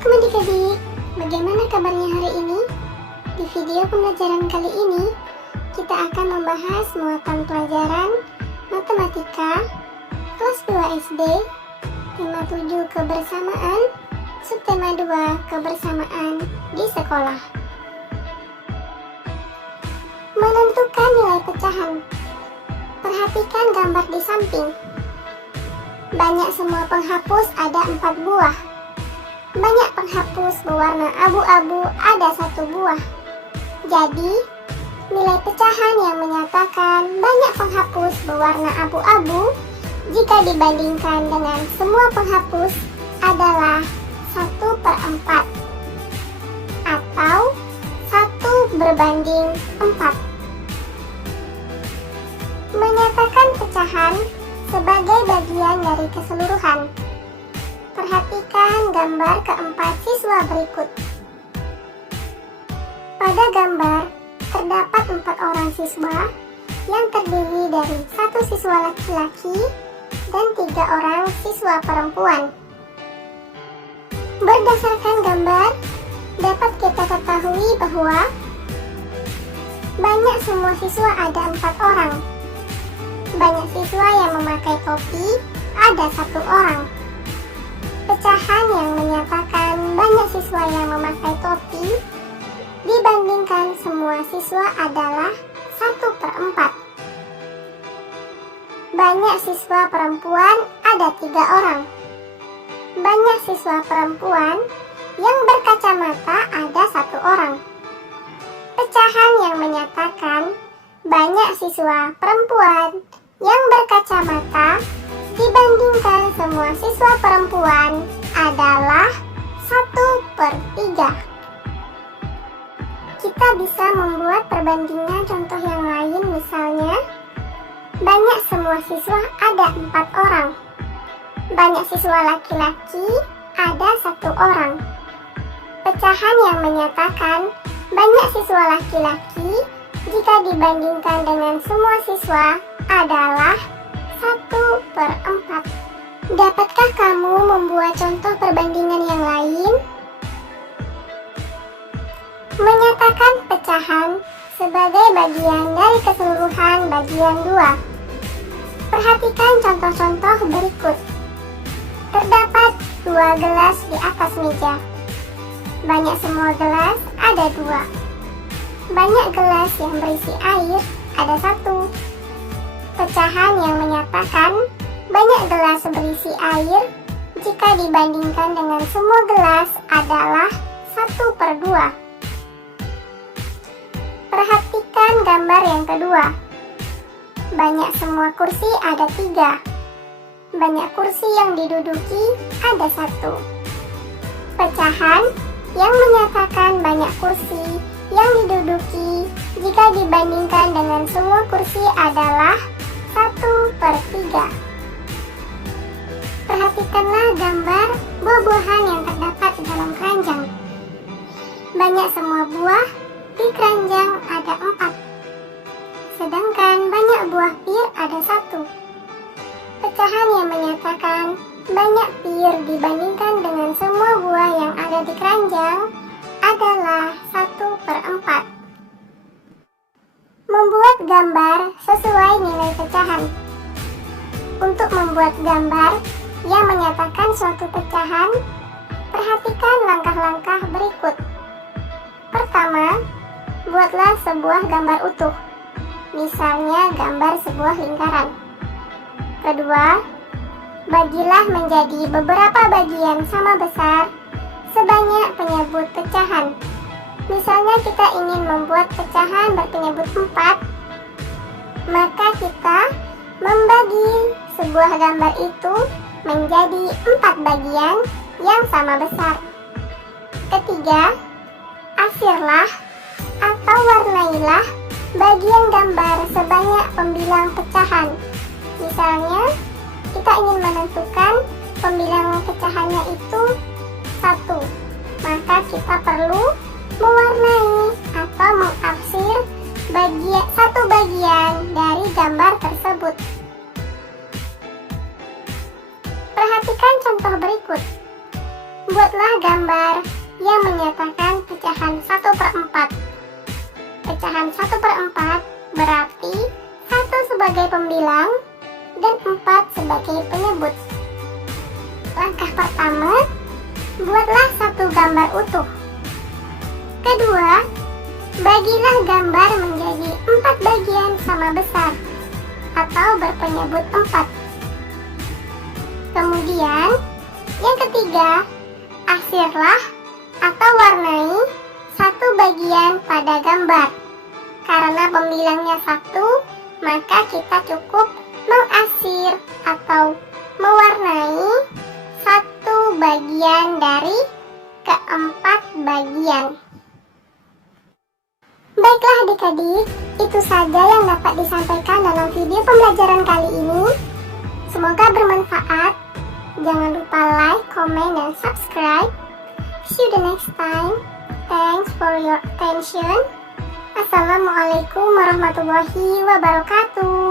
Assalamualaikum adik-adik, bagaimana kabarnya hari ini? Di video pembelajaran kali ini, kita akan membahas muatan pelajaran Matematika kelas 2 SD, tema 7 kebersamaan, subtema 2 kebersamaan di sekolah. Menentukan nilai pecahan. Perhatikan gambar di samping. Banyak semua penghapus ada 4 buah. Banyak penghapus berwarna abu-abu ada 1 buah. Jadi, nilai pecahan yang menyatakan banyak penghapus berwarna abu-abu jika dibandingkan dengan semua penghapus adalah 1/4 atau 1/4. Menyatakan pecahan sebagai bagian dari keseluruhan. Perhatikan gambar keempat siswa berikut. Pada gambar, terdapat 4 orang siswa yang terdiri dari 1 siswa laki-laki dan 3 orang siswa perempuan. Berdasarkan gambar, dapat kita ketahui bahwa banyak semua siswa ada 4 orang. Banyak siswa yang memakai topi ada 1 orang. Pecahan yang menyatakan banyak siswa yang memakai topi dibandingkan semua siswa adalah 1/4. Banyak siswa perempuan ada 3 orang. Banyak siswa perempuan yang berkacamata ada 1 orang. Pecahan yang menyatakan banyak siswa perempuan yang berkacamata dibandingkan semua siswa perempuan adalah 1/3. Kita bisa membuat perbandingan contoh yang lain, misalnya banyak semua siswa ada 4 orang. Banyak siswa laki-laki ada 1 orang. Pecahan yang menyatakan banyak siswa laki-laki jika dibandingkan dengan semua siswa adalah 1/4. Dapatkah kamu membuat contoh perbandingan yang lain? Menyatakan pecahan sebagai bagian dari keseluruhan bagian 2. Perhatikan contoh-contoh berikut. Terdapat 2 gelas di atas meja. Banyak semua gelas ada 2. Banyak gelas yang berisi air ada 1. Pecahan yang menyatakan banyak gelas berisi air jika dibandingkan dengan semua gelas adalah 1/2. Perhatikan gambar yang kedua. Banyak semua kursi ada 3. Banyak kursi yang diduduki ada 1. Pecahan yang menyatakan banyak kursi yang diduduki jika dibandingkan dengan semua kursi adalah 1/3. Perhatikanlah gambar buah-buahan yang terdapat di dalam keranjang. Banyak semua buah di keranjang ada 4. Sedangkan banyak buah pir ada 1. Pecahan yang menyatakan banyak pir dibandingkan dengan semua buah yang ada di keranjang adalah 1/4. Membuat gambar sesuai nilai pecahan. Untuk membuat gambar yang menyatakan suatu pecahan, perhatikan langkah-langkah berikut. Pertama, buatlah sebuah gambar utuh, misalnya gambar sebuah lingkaran. Kedua, bagilah menjadi beberapa bagian sama besar sebanyak penyebut pecahan. Misalnya kita ingin membuat pecahan berpenyebut 4, maka kita membagi sebuah gambar itu menjadi 4 bagian yang sama besar. Ketiga, asirlah atau warnailah bagian gambar sebanyak pembilang pecahan. Misalnya, kita ingin menentukan pembilang pecahannya itu 1, maka kita perlu mewarnai atau mengarsir satu bagian dari gambar tersebut. Perhatikan contoh berikut. Buatlah gambar yang menyatakan pecahan 1/4. Pecahan 1/4 berarti 1 sebagai pembilang dan 4 sebagai penyebut. Langkah pertama, buatlah satu gambar utuh. Kedua, bagilah gambar menjadi 4 bagian sama besar atau berpenyebut 4. Kemudian, yang ketiga, arsirlah atau warnai satu bagian pada gambar. Karena pembilangnya 1, maka kita cukup mengarsir atau mewarnai satu bagian dari keempat bagian. Baiklah adik-adik, itu saja yang dapat disampaikan dalam video pembelajaran kali ini. Semoga bermanfaat. Jangan lupa like, comment, dan subscribe. See you the next time. Thanks for your attention. Assalamualaikum warahmatullahi wabarakatuh.